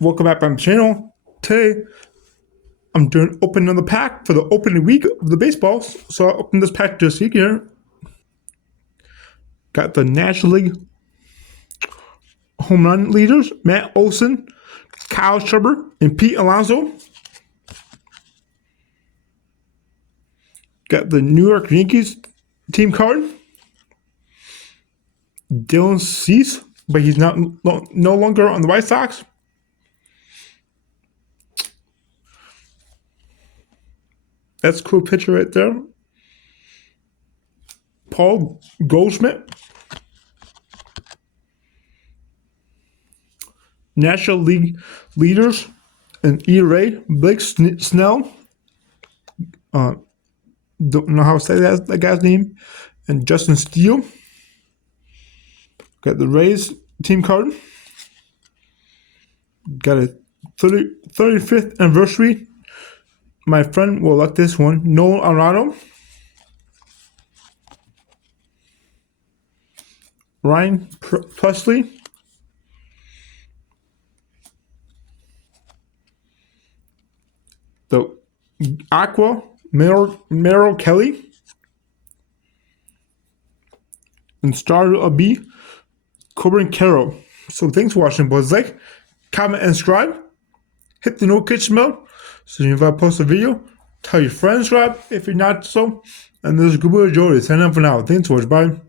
Welcome back to my channel. Today, I'm doing opening of the pack for the opening week of the baseballs. So I'll open this pack just here. Got the National League home run leaders, Matt Olson, Kyle Schreiber, and Pete Alonso. Got the New York Yankees team card, Dylan Cease, but he's no longer on the White Sox. That's a cool picture right there. Paul Goldschmidt, National League leaders, and ERA, Blake Snell. Don't know how to say that guy's name. And Justin Steele. Got the Rays team card. Got a 35th anniversary. My friend will like this one. Nolan Arenado. Ryan Presley. The Aqua Merrill Kelly. And Star of B. Corbin Carroll. So thanks for watching, boys. Like, comment, and subscribe. Hit the notification bell so if I post a video, tell your friends, subscribe if you're not so. And this is Good Boy Joey. Sign up for now. Thanks for watching. Bye.